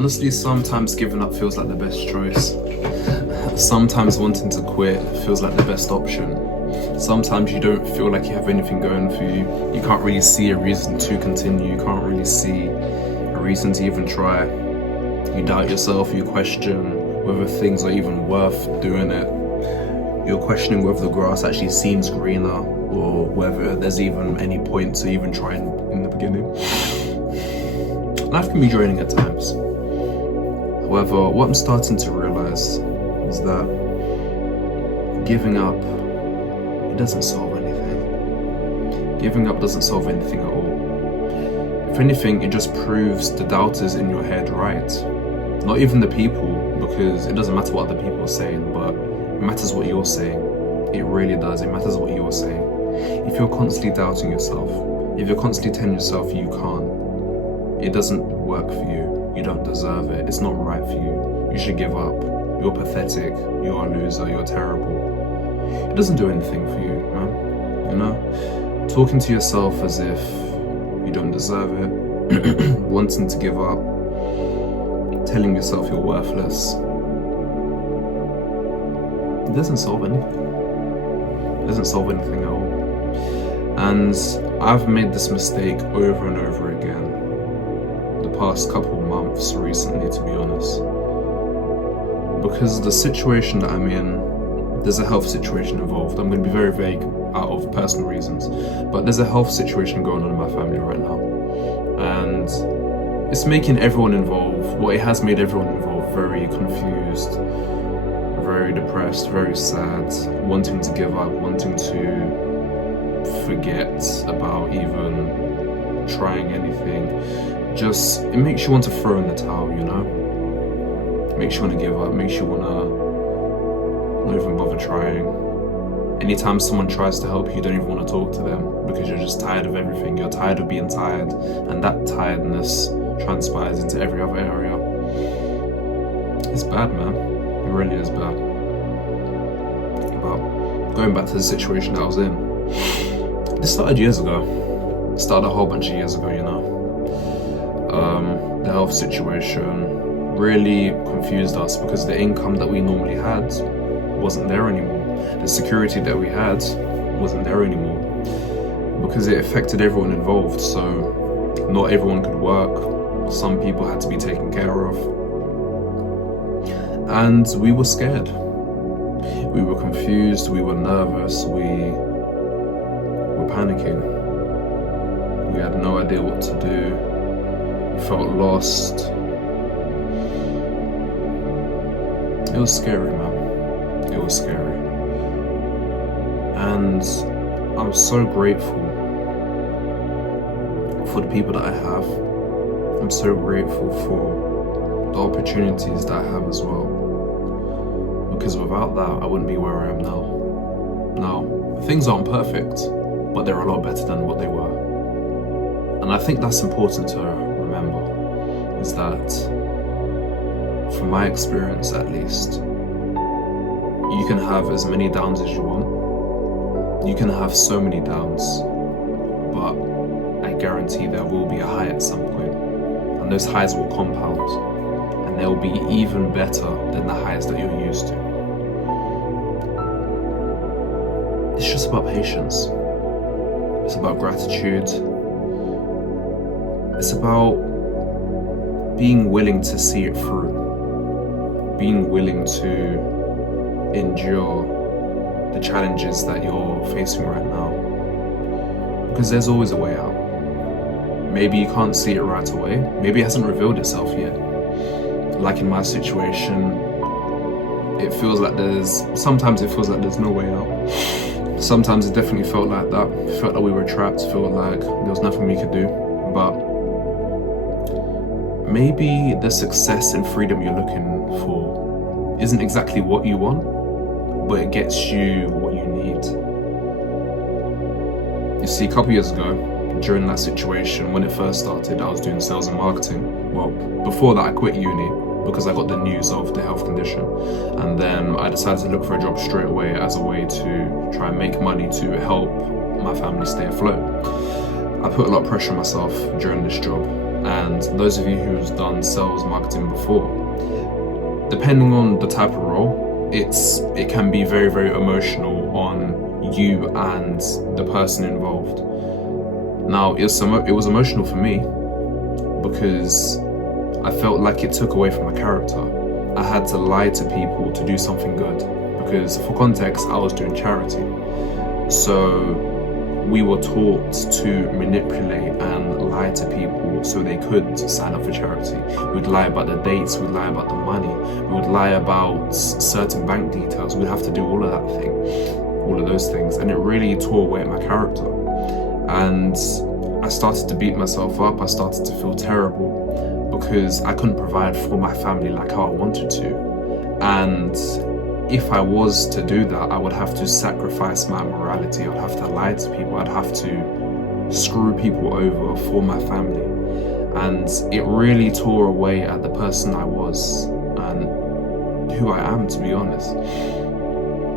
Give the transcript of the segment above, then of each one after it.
Honestly, sometimes giving up feels like the best choice. Sometimes wanting to quit feels like the best option. Sometimes you don't feel like you have anything going for you. You can't really see a reason to continue. You can't really see a reason to even try. You doubt yourself, you question whether things are even worth doing it. You're questioning whether the grass actually seems greener or whether there's even any point to even trying in the beginning. Life can be draining at times. However, what I'm starting to realize is that giving up, it doesn't solve anything. Giving up doesn't solve anything at all. If anything, it just proves the doubters in your head right. Not even the people, because it doesn't matter what other people are saying, but it matters what you're saying. It really does. It matters what you're saying. If you're constantly doubting yourself, if you're constantly telling yourself you can't, it doesn't work for you. You don't deserve it. It's not right for you. You should give up. You're pathetic. You're a loser. You're terrible. It doesn't do anything for you, man. You know? Talking to yourself as if you don't deserve it, wanting to give up, telling yourself you're worthless. It doesn't solve anything. It doesn't solve anything at all. And I've made this mistake over and over again the past couple months recently, to be honest. Because the situation that I'm in, there's a health situation involved. I'm going to be very vague out of personal reasons, but there's a health situation going on in my family right now. And it's making everyone involved, well, it has made everyone involved very confused, very depressed, very sad, wanting to give up, wanting to forget about even trying anything. Just, it makes you want to throw in the towel, you know? It makes you want to give up, makes you want to not even bother trying. Anytime someone tries to help you, you don't even want to talk to them because you're just tired of everything. You're tired of being tired, and that tiredness transpires into every other area. It's bad, man. It really is bad. But going back to the situation that I was in, this started years ago. It started a whole bunch of years ago, you know. The health situation really confused us because the income that we normally had wasn't there anymore. The security that we had wasn't there anymore because it affected everyone involved. So not everyone could work. Some people had to be taken care of. And we were scared. We were confused. We were nervous. We were panicking. We had no idea what to do. We felt lost. It was scary, man. It was scary. And I'm so grateful for the people that I have. I'm so grateful for the opportunities that I have as well. Because without that, I wouldn't be where I am now. Now, things aren't perfect, but they're a lot better than what they were. And I think that's important to remember, is that, from my experience at least, you can have as many downs as you want. You can have so many downs, but I guarantee there will be a high at some point. And those highs will compound, and they'll be even better than the highs that you're used to. It's just about patience. It's about gratitude. It's about being willing to see it through. Being willing to endure the challenges that you're facing right now. Because there's always a way out. Maybe you can't see it right away. Maybe it hasn't revealed itself yet. Like in my situation, sometimes it feels like there's no way out. Sometimes it definitely felt like that. It felt like we were trapped, felt like there was nothing we could do. But maybe the success and freedom you're looking for isn't exactly what you want, but it gets you what you need. You see, a couple years ago, during that situation, when it first started, I was doing sales and marketing. Well, before that, I quit uni because I got the news of the health condition. And then I decided to look for a job straight away as a way to try and make money to help my family stay afloat. I put a lot of pressure on myself during this job. And those of you who's done sales marketing before, depending on the type of role, it can be very, very emotional on you and the person involved. Now, it was emotional for me because I felt like it took away from my character. I had to lie to people to do something good because, for context, I was doing charity. So we were taught to manipulate and lie to people so they could sign up for charity. We would lie about the dates, we would lie about the money, we would lie about certain bank details. We'd have to do all of those things, and it really tore away at my character. And I started to beat myself up. I started to feel terrible because I couldn't provide for my family like how I wanted to. And if I was to do that, I would have to sacrifice my morality. I'd have to lie to people. I'd have to screw people over for my family. And it really tore away at the person I was and who I am, to be honest.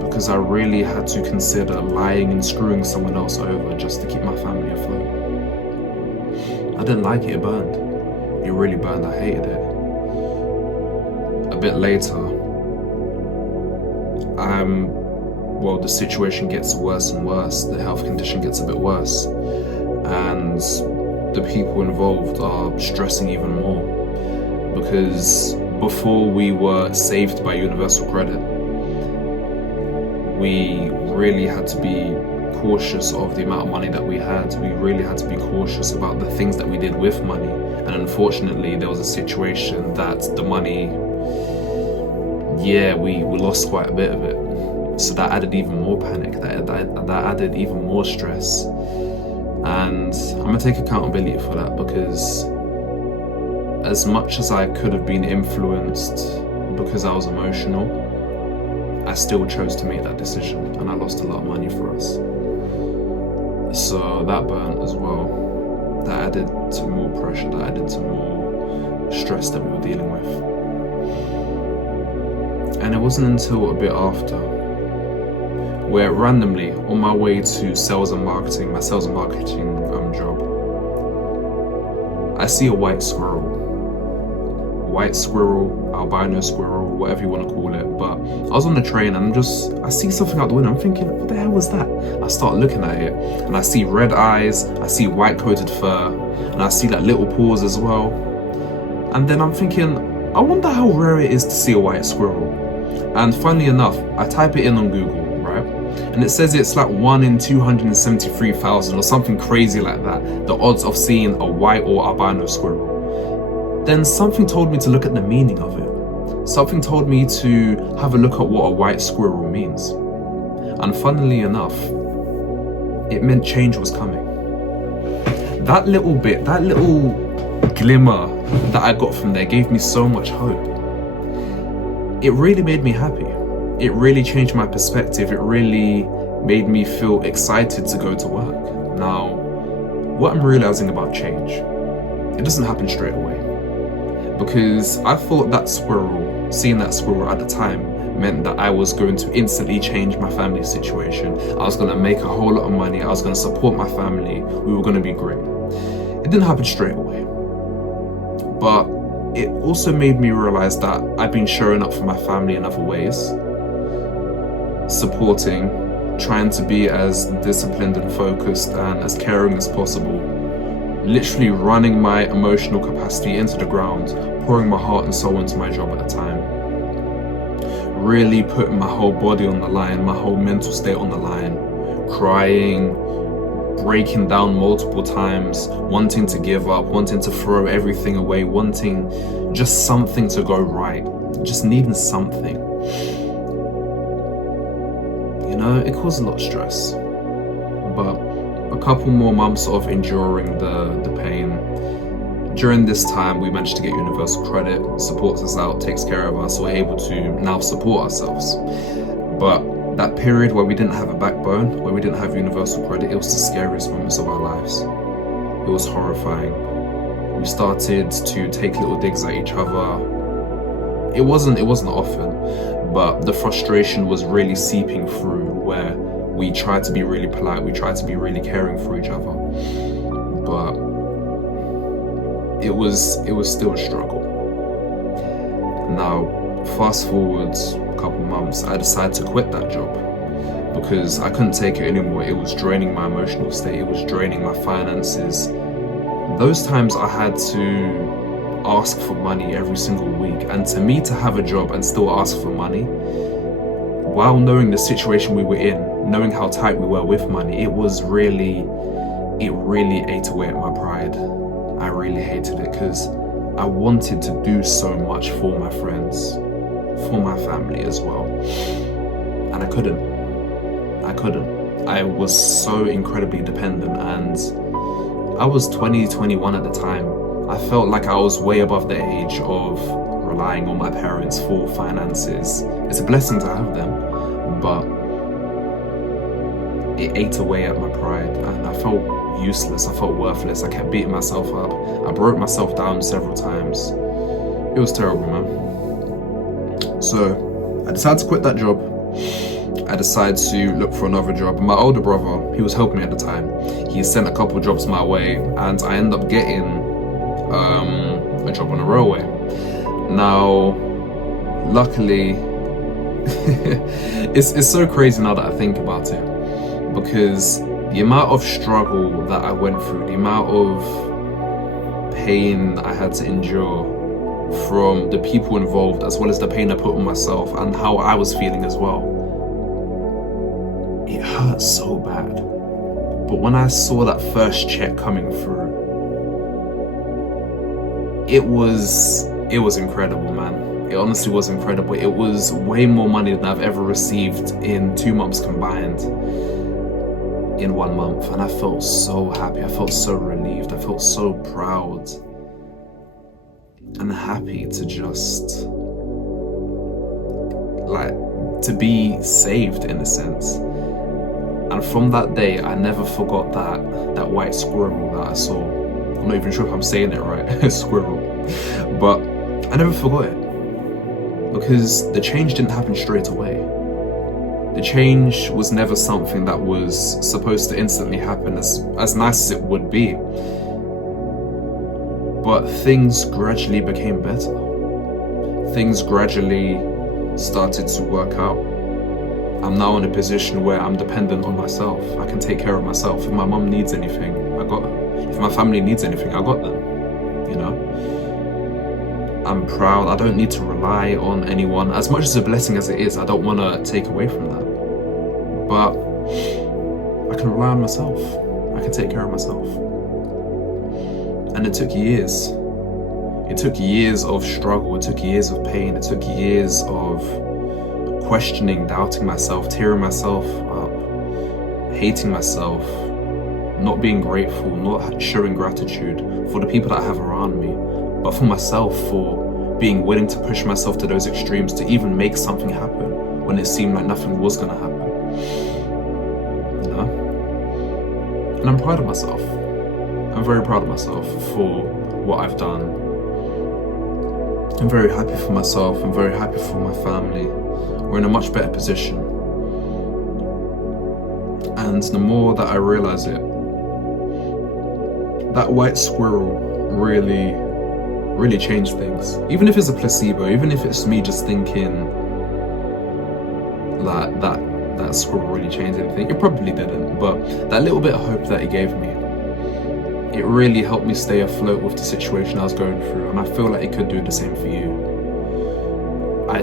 Because I really had to consider lying and screwing someone else over just to keep my family afloat. I didn't like it. It burned. It really burned. I hated it. A bit later, the situation gets worse and worse. The health condition gets a bit worse, and the people involved are stressing even more because before we were saved by universal credit, we really had to be cautious of the amount of money that we had. We really had to be cautious about the things that we did with money. And unfortunately, there was a situation that the money, we lost quite a bit of it. So that added even more panic, that added even more stress. And I'm gonna take accountability for that because as much as I could have been influenced because I was emotional, I still chose to make that decision, and I lost a lot of money for us. So that burnt as well. That added to more pressure, that added to more stress that we were dealing with. And it wasn't until a bit after, where randomly on my way to my sales and marketing job, I see a white squirrel, albino squirrel, whatever you want to call it. But I was on the train and I see something out the window. I'm thinking, what the hell was that? I start looking at it and I see red eyes, I see white coated fur, and I see like little paws as well. And then I'm thinking, I wonder how rare it is to see a white squirrel. And funnily enough, I type it in on Google, right? And it says it's like 1 in 273,000 or something crazy like that, the odds of seeing a white or albino squirrel. Then something told me to look at the meaning of it. Something told me to have a look at what a white squirrel means. And funnily enough, it meant change was coming. That little glimmer that I got from there gave me so much hope. It really made me happy. It really changed my perspective. It really made me feel excited to go to work. Now, what I'm realizing about change, it doesn't happen straight away. Because I thought seeing that squirrel at the time meant that I was going to instantly change my family situation. I was going to make a whole lot of money. I was going to support my family. We were going to be great. It didn't happen straight away. But it also made me realize that I've been showing up for my family in other ways, supporting, trying to be as disciplined and focused and as caring as possible, literally running my emotional capacity into the ground, pouring my heart and soul into my job at the time, really putting my whole body on the line, my whole mental state on the line, crying, breaking down multiple times, wanting to give up, wanting to throw everything away, wanting just something to go right, just needing something. You know, it caused a lot of stress. But a couple more months of enduring the pain. During this time, we managed to get universal credit, supports us out, takes care of us, we're able to now support ourselves. But that period where we didn't have a backbone, where we didn't have universal credit, it was the scariest moments of our lives. It was horrifying. We started to take little digs at each other. It wasn't often, but the frustration was really seeping through, where we tried to be really polite, we tried to be really caring for each other. But it was still a struggle. Now, fast forward a couple months, I decided to quit that job because I couldn't take it anymore. It was draining my emotional state, it was draining my finances. Those times I had to ask for money every single week, and to me, to have a job and still ask for money, while knowing the situation we were in, knowing how tight we were with money, it really ate away at my pride. I really hated it because I wanted to do so much for my friends, for my family as well, and I couldn't. I was so incredibly dependent, and I was 20, 21 at the time. I felt like I was way above the age of relying on my parents for finances. It's a blessing to have them, but it ate away at my pride, and I felt useless, I felt worthless. I kept beating myself up. I broke myself down several times. It was terrible, man. So I decided to quit that job. I decided to look for another job. My older brother, he was helping me at the time, he sent a couple jobs my way, and I ended up getting a job on a railway. Now, luckily, it's so crazy now that I think about it, because the amount of struggle that I went through, the amount of pain I had to endure from the people involved, as well as the pain I put on myself and how I was feeling as well, it hurt so bad. But when I saw that first check coming through, it was incredible, man. It honestly was incredible. It was way more money than I've ever received in 2 months combined in 1 month, and I felt so happy. I felt so relieved. I felt so proud and happy to just to be saved, in a sense. And from that day, I never forgot that white squirrel that I saw. I'm not even sure if I'm saying it right, squirrel, but I never forgot it, because the change didn't happen straight away. The change was never something that was supposed to instantly happen, as nice as it would be. But things gradually became better. Things gradually started to work out. I'm now in a position where I'm dependent on myself. I can take care of myself. If my mum needs anything, I got her. If my family needs anything, I got them. You know? I'm proud. I don't need to rely on anyone. As much as a blessing as it is, I don't want to take away from that. But I can rely on myself. I can take care of myself. And it took years. It took years of struggle. It took years of pain. It took years of questioning, doubting myself, tearing myself up, hating myself, not being grateful, not showing gratitude for the people that I have around me, but for myself, for being willing to push myself to those extremes to even make something happen when it seemed like nothing was going to happen. You know? And I'm proud of myself. I'm very proud of myself for what I've done. I'm very happy for myself. I'm very happy for my family. We're in a much better position. And the more that I realize it, that white squirrel really changed things. Even if it's a placebo, even if it's me just thinking that squirrel really changed anything, it probably didn't, but that little bit of hope that it gave me, it really helped me stay afloat with the situation I was going through, and I feel like it could do the same for you.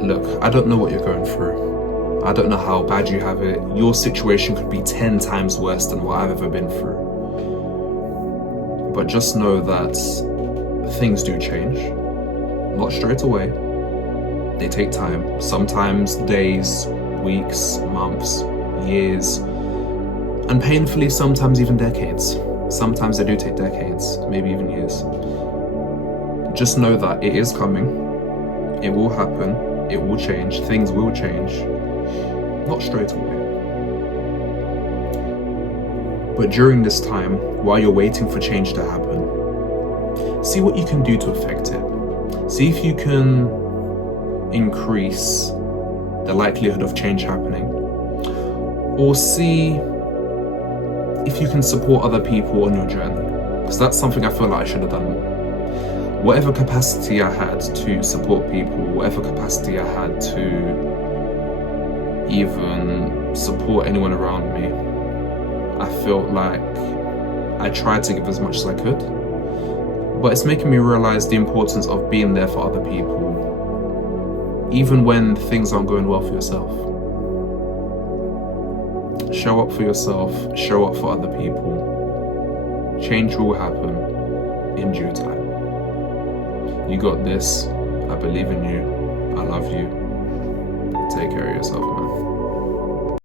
Look, I don't know what you're going through. I don't know how bad you have it. Your situation could be 10 times worse than what I've ever been through. But just know that things do change. Not straight away. They take time. Sometimes days, weeks, months, years, and painfully sometimes even decades. Sometimes they do take decades, maybe even years. Just know that it is coming. It will happen. It will change. Things will change. Not straight away. But during this time, while you're waiting for change to happen, see what you can do to affect it. See if you can increase the likelihood of change happening. Or see if you can support other people on your journey. Because that's something I feel like I should have done more. whatever capacity I had to support people, whatever capacity I had to even support anyone around me, I felt like I tried to give as much as I could. But it's making me realize the importance of being there for other people, even when things aren't going well for yourself. Show up for yourself, show up for other people. Change will happen in due time. You got this. I believe in you. I love you. Take care of yourself, man.